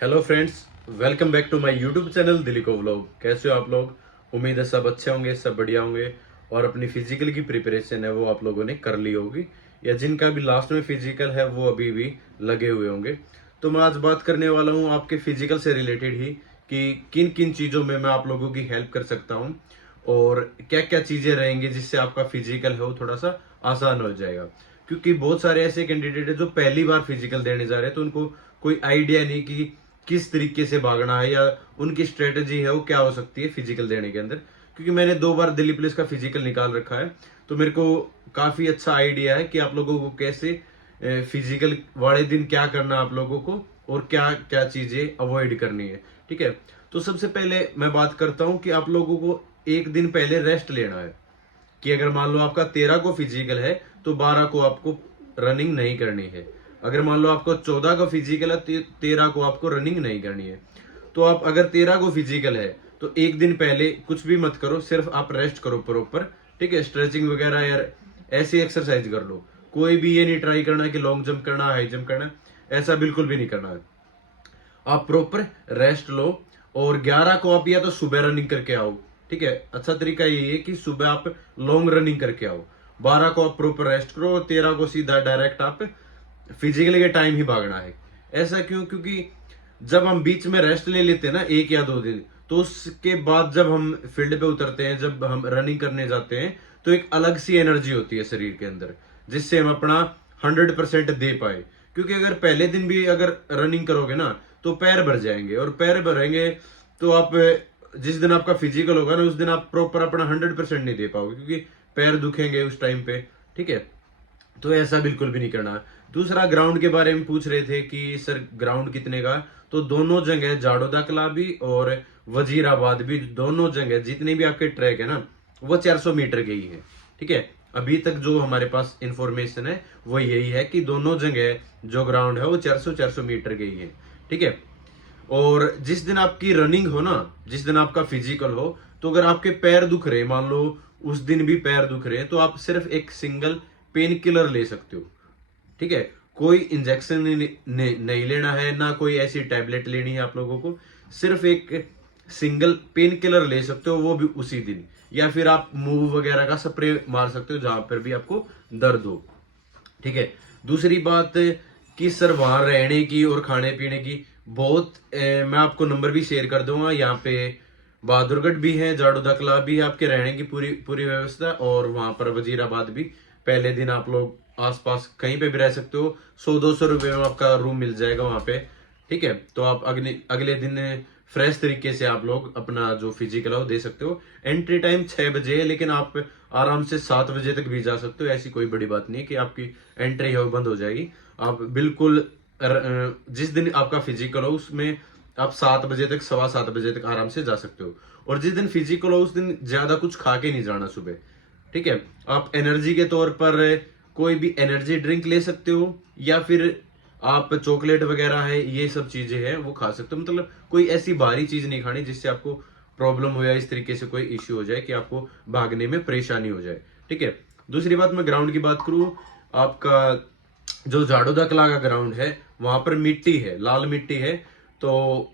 Hello friends, welcome back to my YouTube channel दिलीको vlog. कैसे हो आप लोग? उम्मीद है सब अच्छे होंगे, सब बढ़िया होंगे और अपनी फिजिकल की प्रिपरेशन है वो आप लोगों ने कर ली होगी, या जिनका भी लास्ट में फिजिकल है वो अभी भी लगे हुए होंगे। तो मैं आज बात करने वाला हूँ आपके फिजिकल से रिलेटेड ही कि किन किन चीज़ों में मैं आप लोगों की हेल्प कर सकता हूँ और क्या क्या चीज़ें रहेंगी जिससे आपका फिजिकल है वो थोड़ा सा आसान हो जाएगा। क्योंकि बहुत सारे ऐसे कैंडिडेट है जो पहली बार फिजिकल देने जा रहे हैं, तो उनको कोई आइडिया नहीं कि किस तरीके से भागना है या उनकी स्ट्रेटेजी है वो क्या हो सकती है फिजिकल देने के अंदर। क्योंकि मैंने 2 बार दिल्ली पुलिस का फिजिकल निकाल रखा है, तो मेरे को काफी अच्छा आइडिया है कि आप लोगों को कैसे फिजिकल वाले दिन क्या करना है आप लोगों को और क्या क्या चीजें अवॉइड करनी है। ठीक है, तो सबसे पहले मैं बात करता हूँ कि आप लोगों को एक दिन पहले रेस्ट लेना है। कि अगर मान लो आपका 13 को फिजिकल है तो 12 को आपको रनिंग नहीं करनी है। अगर मान लो आपको 14 का फिजिकल है तो 13 को आपको रनिंग नहीं करनी है। तो आप अगर 13 को फिजिकल है तो एक दिन पहले कुछ भी मत करो, सिर्फ आप रेस्ट करो प्रॉपर। ठीक है, स्ट्रेचिंग वगैरह यार ऐसी एक्सरसाइज कर लो। कोई भी ये नहीं ट्राई करना है कि लॉन्ग जंप करना है, हाई जंप करना है, ऐसा बिल्कुल भी नहीं करना है। आप प्रॉपर रेस्ट लो और 11 को आप या तो सुबह रनिंग करके आओ। ठीक है, अच्छा तरीका ये है कि सुबह आप लॉन्ग रनिंग करके आओ। 12 को आप प्रॉपर रेस्ट करो और 13 को सीधा डायरेक्ट आप फिजिकल के टाइम ही भागना है। ऐसा क्यों? क्योंकि जब हम बीच में रेस्ट ले लेते हैं ना 1 या 2 दिन, तो उसके बाद जब हम फील्ड पे उतरते हैं, जब हम रनिंग करने जाते हैं, तो एक अलग सी एनर्जी होती है शरीर के अंदर जिससे हम अपना 100% दे पाए। क्योंकि अगर पहले दिन भी अगर रनिंग करोगे ना तो पैर भर जाएंगे, और पैर भरेंगे तो आप जिस दिन आपका फिजिकल होगा ना उस दिन आप प्रॉपर अपना 100% नहीं दे पाओगे, क्योंकि पैर दुखेंगे उस टाइम पे। ठीक है, तो ऐसा बिल्कुल भी नहीं करना। दूसरा, ग्राउंड के बारे में पूछ रहे थे कि सर ग्राउंड कितने का, तो दोनों जगह जाडोदा कला भी और वजीराबाद भी, दोनों जगह जितने भी आपके ट्रैक है ना वो 400 मीटर के ही है। ठीक है, अभी तक जो हमारे पास इंफॉर्मेशन है वो यही है कि दोनों जगह जो ग्राउंड है वो 400 मीटर के ही है। ठीक है, और जिस दिन आपकी रनिंग हो ना, जिस दिन आपका फिजिकल हो, तो अगर आपके पैर दुख रहे, मान लो उस दिन भी पैर दुख रहे हैं, तो आप सिर्फ एक सिंगल पेन किलर ले सकते हो। ठीक है, कोई इंजेक्शन नहीं लेना है, ना कोई ऐसी टैबलेट लेनी है आप लोगों को। सिर्फ एक सिंगल पेन किलर ले सकते हो, वो भी उसी दिन। या फिर आप मूव वगैरह का स्प्रे मार सकते हो जहां पर भी आपको दर्द हो। ठीक है, दूसरी बात कि सर वहां रहने की और खाने पीने की बहुत मैं आपको नंबर भी शेयर कर दूंगा। यहाँ पे बहादुरगढ़ भी है, जाडोदा कला भी है, आपके रहने की पूरी पूरी व्यवस्था। और वहां पर वजीराबाद भी पहले दिन आप लोग आसपास कहीं पे भी रह सकते हो। 100-200 रुपये में आपका रूम मिल जाएगा वहां पे। ठीक है, तो आप अगले अगले दिन फ्रेश तरीके से आप लोग अपना जो फिजिकल है वो दे सकते हो। एंट्री टाइम 6 बजे है, लेकिन आप आराम से 7 बजे तक भी जा सकते हो। ऐसी कोई बड़ी बात नहीं है कि आपकी एंट्री है वो बंद हो जाएगी। आप बिल्कुल जिस दिन आपका फिजिकल हो उसमें आप 7 बजे तक, 7:15 बजे तक आराम से जा सकते हो। और जिस दिन फिजिकल हो उस दिन ज्यादा कुछ खा के नहीं जाना सुबह। ठीक है, आप एनर्जी के तौर पर कोई भी एनर्जी ड्रिंक ले सकते हो, या फिर आप चॉकलेट वगैरह है ये सब चीजें हैं वो खा सकते हो। मतलब कोई ऐसी भारी चीज नहीं खानी जिससे आपको प्रॉब्लम हो या इस तरीके से कोई इश्यू हो जाए कि आपको भागने में परेशानी हो जाए। ठीक है, दूसरी बात, मैं ग्राउंड की बात करूं, आपका जो जाडोदा कला का ग्राउंड है वहां पर मिट्टी है, लाल मिट्टी है, तो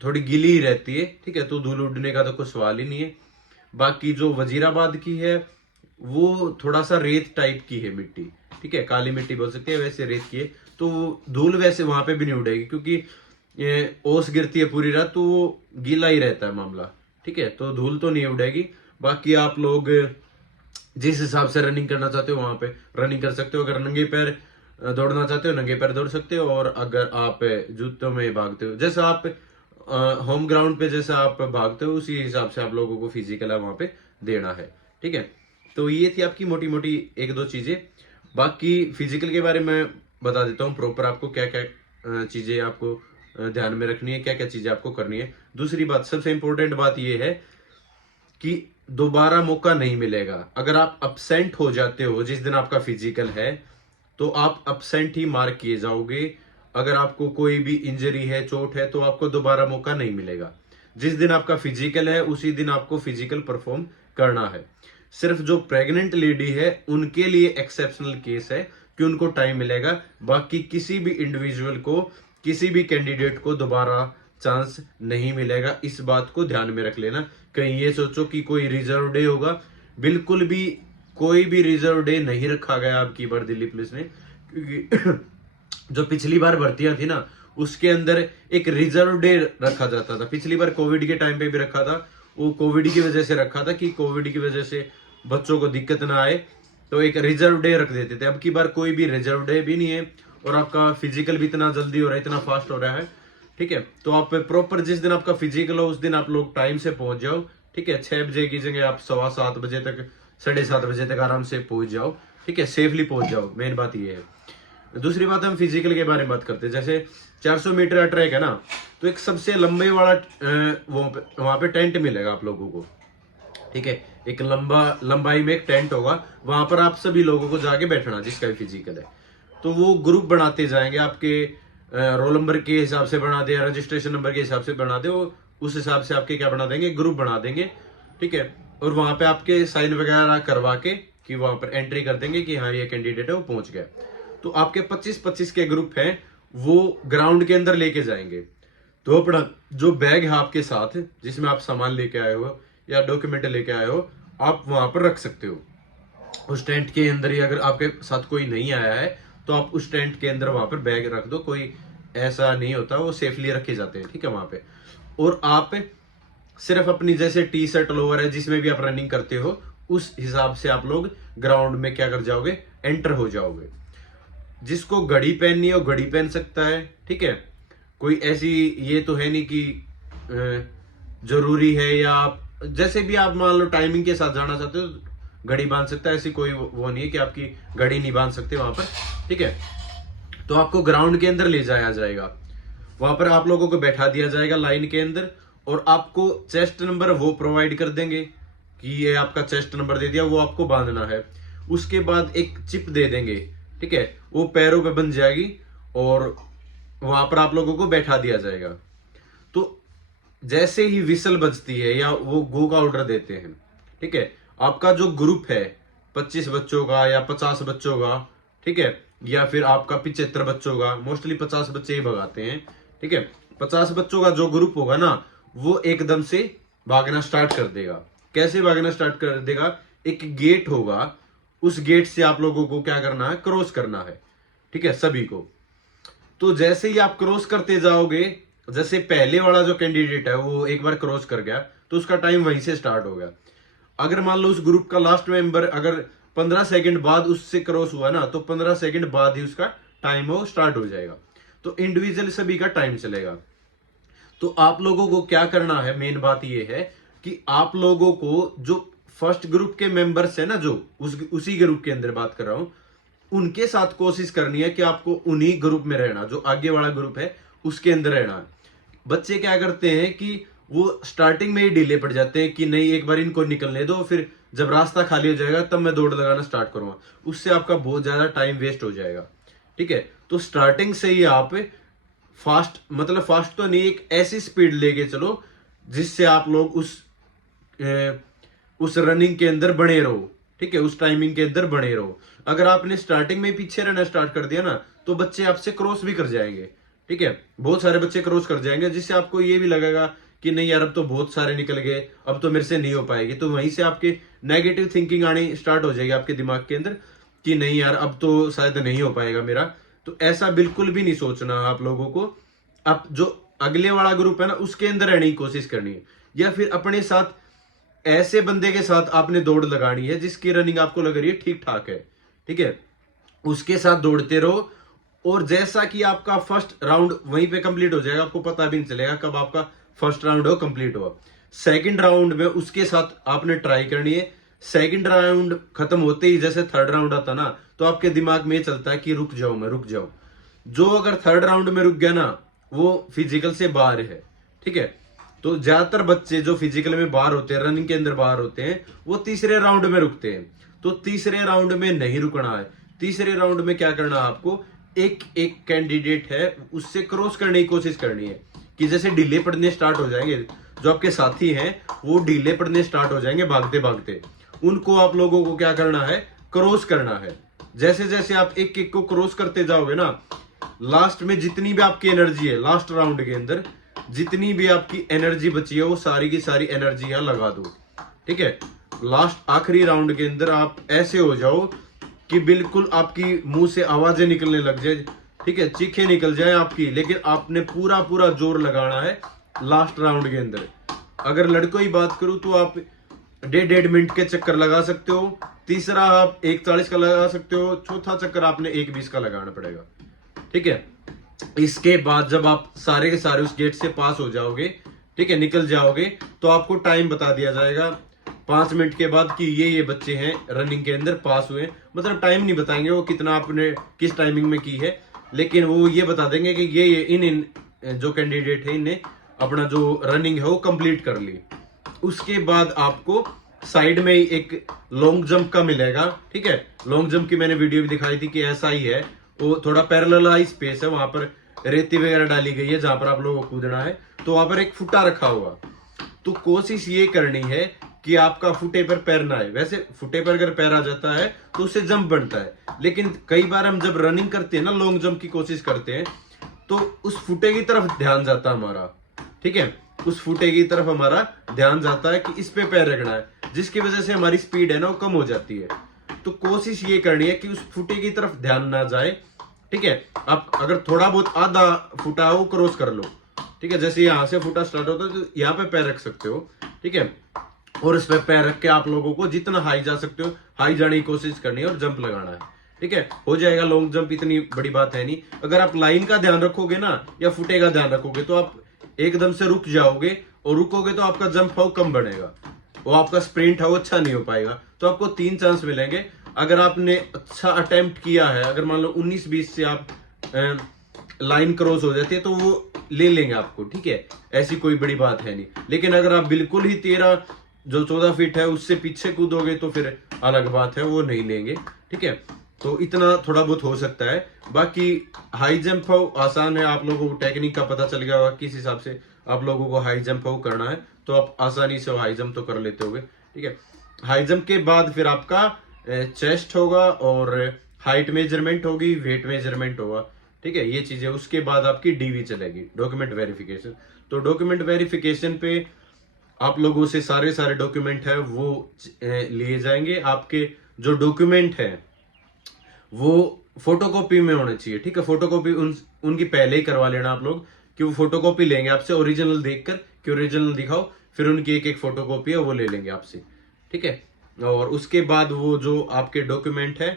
थोड़ी गीली ही रहती है। ठीक है, तो धूल उड़ने का तो कोई सवाल ही नहीं है। बाकी जो वजीराबाद की है वो थोड़ा सा रेत टाइप की है मिट्टी। ठीक है, काली मिट्टी बोल सकते हैं, वैसे रेत की है, तो धूल वैसे वहां पे भी नहीं उड़ेगी, क्योंकि ये ओस गिरती है पूरी रात तो वो गीला ही रहता है मामला। ठीक है, तो धूल तो नहीं उड़ेगी। बाकी आप लोग जिस हिसाब से रनिंग करना चाहते हो वहां पे रनिंग कर सकते हो। अगर नंगे पैर दौड़ना चाहते हो नंगे पैर दौड़ सकते हो, और अगर आप जूतों में भागते हो, जैसा आप होम ग्राउंड पे जैसा आप भागते हो उसी हिसाब से आप लोगों को फिजिकल है वहां पे देना है। ठीक है, तो ये थी आपकी मोटी मोटी 1-2 चीजें। बाकी फिजिकल के बारे में बता देता हूँ प्रॉपर आपको क्या क्या चीजें आपको ध्यान में रखनी है, क्या क्या चीजें आपको करनी है। दूसरी बात, सबसे इंपॉर्टेंट बात यह है कि दोबारा मौका नहीं मिलेगा। अगर आप अपसेंट हो जाते हो जिस दिन आपका फिजिकल है, तो आप अपसेंट ही मार्क किए जाओगे। अगर आपको कोई भी इंजरी है, चोट है, तो आपको दोबारा मौका नहीं मिलेगा। जिस दिन आपका फिजिकल है उसी दिन आपको फिजिकल परफॉर्म करना है। सिर्फ जो प्रेग्नेंट लेडी है उनके लिए एक्सेप्शनल केस है कि उनको टाइम मिलेगा। बाकी किसी भी इंडिविजुअल को किसी भी कैंडिडेट को दोबारा चांस नहीं मिलेगा। इस बात को ध्यान में रख लेना। कहीं ये सोचो कि कोई रिजर्व डे होगा, बिल्कुल भी कोई भी रिजर्व डे नहीं रखा गया आपकी बार दिल्ली पुलिस ने, क्योंकि जो पिछली बार भर्तियां थी ना उसके अंदर एक रिजर्व डे रखा जाता था। पिछली बार कोविड के टाइम पे भी रखा था, वो कोविड की वजह से रखा था कि कोविड की वजह से बच्चों को दिक्कत ना आए, तो एक रिजर्व डे रख देते थे। अब की बार कोई भी रिजर्व डे भी नहीं है और आपका फिजिकल भी इतना जल्दी हो रहा है, इतना फास्ट हो रहा है। ठीक है, तो आप प्रॉपर जिस दिन आपका फिजिकल हो उस दिन आप लोग टाइम से पहुंच जाओ। ठीक है, 6 बजे की जगह आप 7:15 बजे तक, 7:30 बजे तक आराम से पहुंच जाओ। ठीक है, सेफली पहुंच जाओ, मेन बात ये है। दूसरी बात हम फिजिकल के बारे में बात करते हैं। जैसे 400 मीटर का ट्रैक है ना, तो एक सबसे लंबे वाला वहां पे टेंट मिलेगा आप लोगों को। ठीक है, एक लंबाई में एक टेंट होगा, वहां पर आप सभी लोगों को जाके बैठना जिसका भी फिजिकल है। तो वो ग्रुप बनाते जाएंगे, आपके रोल नंबर के हिसाब से बना दे, रजिस्ट्रेशन नंबर के हिसाब से बना दे, वो उस हिसाब से आपके क्या बना देंगे, ग्रुप बना देंगे। ठीक है, और वहां पे आपके साइन वगैरह करवा के कि वहां पर एंट्री कर देंगे कि हाँ ये कैंडिडेट है वो पहुंच गया। तो आपके 25-25 के ग्रुप हैं, वो ग्राउंड के अंदर लेके जाएंगे। तो अपना जो बैग है आपके साथ जिसमें आप सामान लेके आए हो या डॉक्यूमेंट लेके आए हो, आप वहां पर रख सकते हो उस टेंट के अंदर ही। अगर आपके साथ कोई नहीं आया है तो आप उस टेंट के अंदर वहां पर बैग रख दो, कोई ऐसा नहीं होता, वो सेफली रखे जाते हैं। ठीक है, वहां पे और आप सिर्फ अपनी जैसे टी शर्ट लोअर है जिसमें भी आप रनिंग करते हो उस हिसाब से आप लोग ग्राउंड में क्या कर जाओगे, एंटर हो जाओगे। जिसको घड़ी पहननी है वो घड़ी पहन सकता है। ठीक है, कोई ऐसी ये तो है नहीं कि जरूरी है, या आप जैसे भी आप मान लो टाइमिंग के साथ जाना चाहते हो घड़ी बांध सकता है, ऐसी कोई वो नहीं है कि आपकी घड़ी नहीं बांध सकते वहां पर। ठीक है, तो आपको ग्राउंड के अंदर ले जाया जाएगा, वहां पर आप लोगों को बैठा दिया जाएगा लाइन के अंदर, और आपको चेस्ट नंबर वो प्रोवाइड कर देंगे कि ये आपका चेस्ट नंबर दे दिया, वो आपको बांधना है। उसके बाद एक चिप दे देंगे। ठीक है, वो पैरों पे बन जाएगी और वहां पर आप लोगों को बैठा दिया जाएगा। तो जैसे ही विसल बजती है या वो गो का ऑर्डर देते हैं, ठीक है, आपका जो ग्रुप है 25 बच्चों का या 50 बच्चों का, ठीक है, या फिर आपका 75 बच्चों का, मोस्टली 50 बच्चे ही भगाते हैं। ठीक है, 50 बच्चों का जो ग्रुप होगा ना, वो एकदम से भागना स्टार्ट कर देगा। कैसे भागना स्टार्ट कर देगा, एक गेट होगा, उस गेट से आप लोगों को क्या करना है, क्रॉस करना है। ठीक है, सभी को। तो जैसे ही आप क्रॉस करते जाओगे, जैसे पहले वाला जो कैंडिडेट है वो एक बार क्रॉस कर गया तो उसका टाइम वहीं से स्टार्ट हो गया। अगर मान लो उस ग्रुप का लास्ट मेंबर अगर 15 सेकंड बाद उससे क्रॉस हुआ ना, तो 15 सेकंड बाद ही उसका टाइम हो स्टार्ट हो जाएगा। तो इंडिविजुअल सभी का टाइम चलेगा। तो आप लोगों को क्या करना है, मेन बात ये है कि आप लोगों को जो फर्स्ट ग्रुप के मेंबर्स है ना, जो उसी ग्रुप के अंदर बात कर रहा हूं, उनके साथ कोशिश करनी है कि आपको उन्हीं ग्रुप में रहना, जो आगे वाला ग्रुप है उसके अंदर रहना है। बच्चे क्या करते हैं कि वो स्टार्टिंग में ही ढीले पड़ जाते हैं कि नहीं एक बार इनको निकलने दो, फिर जब रास्ता खाली हो जाएगा तब मैं दौड़ लगाना स्टार्ट करूंगा, उससे आपका बहुत ज्यादा टाइम वेस्ट हो जाएगा। ठीक है, तो स्टार्टिंग से ही आप फास्ट, मतलब फास्ट तो नहीं, एक ऐसी स्पीड लेके चलो जिससे आप लोग उस रनिंग के अंदर बने रहो। ठीक है, उस टाइमिंग के अंदर बने रहो। अगर आपने स्टार्टिंग में पीछे रहना स्टार्ट कर दिया ना, तो बच्चे आपसे क्रॉस भी कर जाएंगे। ठीक है, बहुत सारे बच्चे क्रॉस कर जाएंगे, जिससे आपको ये भी लगेगा कि नहीं यार अब तो बहुत सारे निकल गए, अब तो मेरे से नहीं हो पाएगी। तो वहीं से आपकी नेगेटिव थिंकिंग आनी स्टार्ट हो जाएगी आपके दिमाग के अंदर कि नहीं यार अब तो शायद नहीं हो पाएगा मेरा। तो ऐसा बिल्कुल भी नहीं सोचना आप लोगों को। आप जो अगले वाला ग्रुप है ना उसके अंदर रहने की कोशिश करनी है, या फिर अपने साथ ऐसे बंदे के साथ आपने दौड़ लगानी है जिसकी रनिंग आपको लग रही है ठीक ठाक है। ठीक है, उसके साथ दौड़ते रहो, और जैसा कि आपका फर्स्ट राउंड वहीं पे कंप्लीट हो जाएगा, आपको पता भी नहीं चलेगा कब आपका फर्स्ट राउंड हो कंप्लीट हुआ। सेकंड राउंड में उसके साथ आपने ट्राई करनी है। सेकंड राउंड खत्म होते ही जैसे थर्ड राउंड आता ना, तो आपके दिमाग में चलता है कि रुक जाओ, मैं रुक जाऊं। जो अगर थर्ड राउंड में रुक गया ना, वो फिजिकल से बाहर है। ठीक है, तो ज्यादातर बच्चे जो फिजिकल में बाहर होते हैं, रनिंग के अंदर बाहर होते हैं, वो तीसरे राउंड में रुकते हैं। तो तीसरे राउंड में नहीं रुकना है। तीसरे राउंड में क्या करना है, आपको एक एक कैंडिडेट है उससे क्रॉस करने की कोशिश करनी है, कि जैसे ढीले पड़ने स्टार्ट हो जाएंगे, जो आपके साथी हैं वो ढीले पड़ने स्टार्ट हो जाएंगे भागते भागते, उनको आप लोगों को क्या करना है, क्रॉस करना है। जैसे जैसे आप एक एक को क्रॉस करते जाओगे ना, लास्ट में जितनी भी आपकी एनर्जी है, लास्ट राउंड के अंदर जितनी भी आपकी एनर्जी बची है वो सारी की सारी एनर्जी यहाँ लगा दो। ठीक है, लास्ट आखिरी राउंड के अंदर आप ऐसे हो जाओ कि बिल्कुल आपकी मुंह से आवाजें निकलने लग जाए। ठीक है, चीखें निकल जाए आपकी, लेकिन आपने पूरा पूरा जोर लगाना है लास्ट राउंड के अंदर। अगर लड़कों की बात करूं तो आप 1.5 मिनट के चक्कर लगा सकते हो, तीसरा आप 1:40 का लगा सकते हो, चौथा चक्कर आपने 1:20 का लगाना पड़ेगा। ठीक है, इसके बाद जब आप सारे के सारे उस गेट से पास हो जाओगे, ठीक है, निकल जाओगे, तो आपको टाइम बता दिया जाएगा 5 मिनट के बाद कि ये बच्चे हैं रनिंग के अंदर पास हुए। मतलब टाइम नहीं बताएंगे वो कितना आपने किस टाइमिंग में की है, लेकिन वो ये बता देंगे कि ये इन जो कैंडिडेट है इन्हें अपना जो रनिंग है वो कंप्लीट कर ली। उसके बाद आपको साइड में एक लॉन्ग जंप का मिलेगा। ठीक है, लॉन्ग जंप की मैंने वीडियो भी दिखाई थी कि ऐसा ही है, वो थोड़ा पैरेललाइज स्पेस है, वहां पर रेती वगैरह डाली गई है जहां पर आप लोगों को कूदना है, तो वहां पर एक फुटा रखा हुआ। तो कोशिश ये करनी है कि आपका फुटे पर पैर ना आए। वैसे फुटे पर अगर पैर आ जाता है तो उससे जंप बनता है, लेकिन कई बार हम जब रनिंग करते हैं ना, लॉन्ग जंप की कोशिश करते हैं, तो उस फुटे की तरफ ध्यान जाता है हमारा। ठीक है, उस फुटे की तरफ हमारा ध्यान जाता है कि इस पे पैर रखना है, जिसकी वजह से हमारी स्पीड है ना वो कम हो जाती है। तो कोशिश ये करनी है कि उस फुटे की तरफ ध्यान ना जाए। ठीक है, आप अगर थोड़ा बहुत आधा फुटा वो क्रॉस कर लो। ठीक है, जैसे यहाँ से फुटा स्टार्ट होता है तो यहाँ पे पैर रख सकते हो। ठीक है, और इस पे पैर रख के आप लोगों को जितना हाई जा सकते हो हाई जाने की कोशिश करनी है और जंप लगाना है। ठीक है, हो जाएगा लॉन्ग जंप, इतनी बड़ी बात है नहीं। अगर आप लाइन का ध्यान रखोगे ना या फुटे का ध्यान रखोगे तो आप एकदम से रुक जाओगे, और रुकोगे तो आपका जंप है कम बनेगा, वो आपका स्प्रिंट है वो अच्छा नहीं हो पाएगा। तो आपको 3 चांस मिलेंगे। अगर आपने अच्छा अटेम्प्ट किया है, अगर मान लो 19-20 से आप लाइन क्रॉस हो जाती है तो वो ले लेंगे आपको। ठीक है, ऐसी कोई बड़ी बात है नहीं। लेकिन अगर आप बिल्कुल ही 13 जो 14 फीट है उससे पीछे कूदोगे तो फिर अलग बात है, वो नहीं लेंगे। ठीक है, तो इतना थोड़ा बहुत हो सकता है। बाकी हाई जंप हो आसान है, आप लोगों को टेक्निक का पता चल गया होगा किस हिसाब से आप लोगों को हाई जंप हो करना है, तो आप आसानी से हाई जंप तो कर लेते होगे। ठीक है, हाई जंप के बाद फिर आपका चेस्ट होगा और हाइट मेजरमेंट होगी, वेट मेजरमेंट होगा। ठीक है, ये चीजें। उसके बाद आपकी डीवी चलेगी, डॉक्यूमेंट वेरिफिकेशन। तो डॉक्यूमेंट वेरिफिकेशन पे आप लोगों से सारे डॉक्यूमेंट है वो लिए जाएंगे। आपके जो डॉक्यूमेंट है वो फोटोकॉपी में होने चाहिए। ठीक है, फोटोकॉपी उनकी पहले ही करवा लेना आप लोग, कि वो फोटोकॉपी लेंगे आपसे ओरिजिनल देखकर कि ओरिजिनल दिखाओ, फिर उनकी एक फोटोकॉपी है वो ले लेंगे आपसे। ठीक है, और उसके बाद वो जो आपके डॉक्यूमेंट है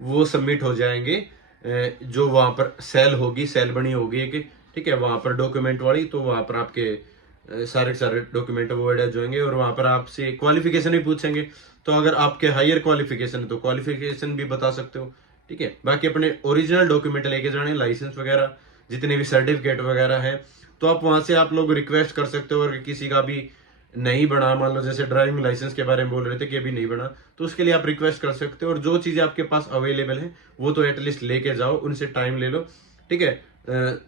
वो सबमिट हो जाएंगे, जो वहां पर सेल होगी, सेल बनी होगी एक। ठीक है, वहां पर डॉक्यूमेंट वाली, तो वहां पर आपके सारे डॉक्यूमेंट वो एड होंगे, और वहां पर आपसे क्वालिफिकेशन भी पूछेंगे। तो अगर आपके हायर क्वालिफिकेशन है तो क्वालिफिकेशन भी बता सकते हो। ठीक है, बाकी अपने ओरिजिनल डॉक्यूमेंट लेके जाने, लाइसेंस वगैरह जितने भी सर्टिफिकेट वगैरह है, तो आप वहां से आप लोग रिक्वेस्ट कर सकते हो। और किसी का भी नहीं बना, मान लो जैसे ड्राइविंग लाइसेंस के बारे में बोल रहे थे कि अभी नहीं बना, तो उसके लिए आप रिक्वेस्ट कर सकते हो। और जो चीजें आपके पास अवेलेबल है वो तो एटलीस्ट लेके जाओ, उनसे टाइम ले लो। ठीक है,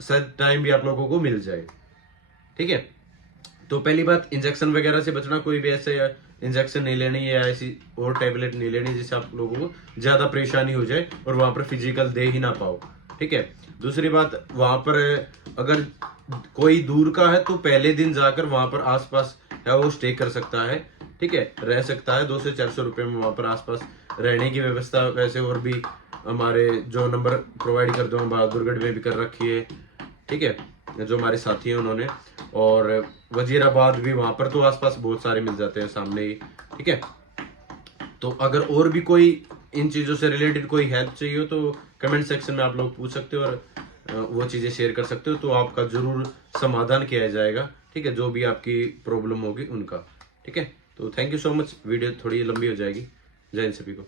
शायद टाइम भी आप लोगों को मिल जाए। ठीक है, तो पहली बात इंजेक्शन वगैरह से बचना, कोई भी ऐसे इंजेक्शन नहीं लेनी है, ऐसी और टेबलेट नहीं लेनी जिससे आप लोगों को ज्यादा परेशानी हो जाए और वहां पर फिजिकल दे ही ना पाओ। ठीक है, दूसरी बात, वहां पर अगर कोई दूर का है तो पहले दिन जाकर वहां पर आसपास है वो स्टे कर सकता है। ठीक है, रह सकता है 200 से 400 रुपए में वहां पर आसपास रहने की व्यवस्था। वैसे और भी हमारे जो नंबर प्रोवाइड कर दो, बहादुरगढ़ में भी कर रखी है। ठीक है, जो हमारे साथी हैं उन्होंने, और वजीराबाद भी वहां पर तो आसपास बहुत सारे मिल जाते हैं सामने ही। ठीक है, तो अगर और भी कोई इन चीजों से रिलेटेड कोई हेल्प चाहिए हो तो कमेंट सेक्शन में आप लोग पूछ सकते हो, और वो चीजें शेयर कर सकते हो, तो आपका जरूर समाधान किया जाएगा। ठीक है, जो भी आपकी प्रॉब्लम होगी उनका। ठीक है, तो thank you so much. Video थोड़ी लंबी हो जाएगी। जय हिंद सभी को।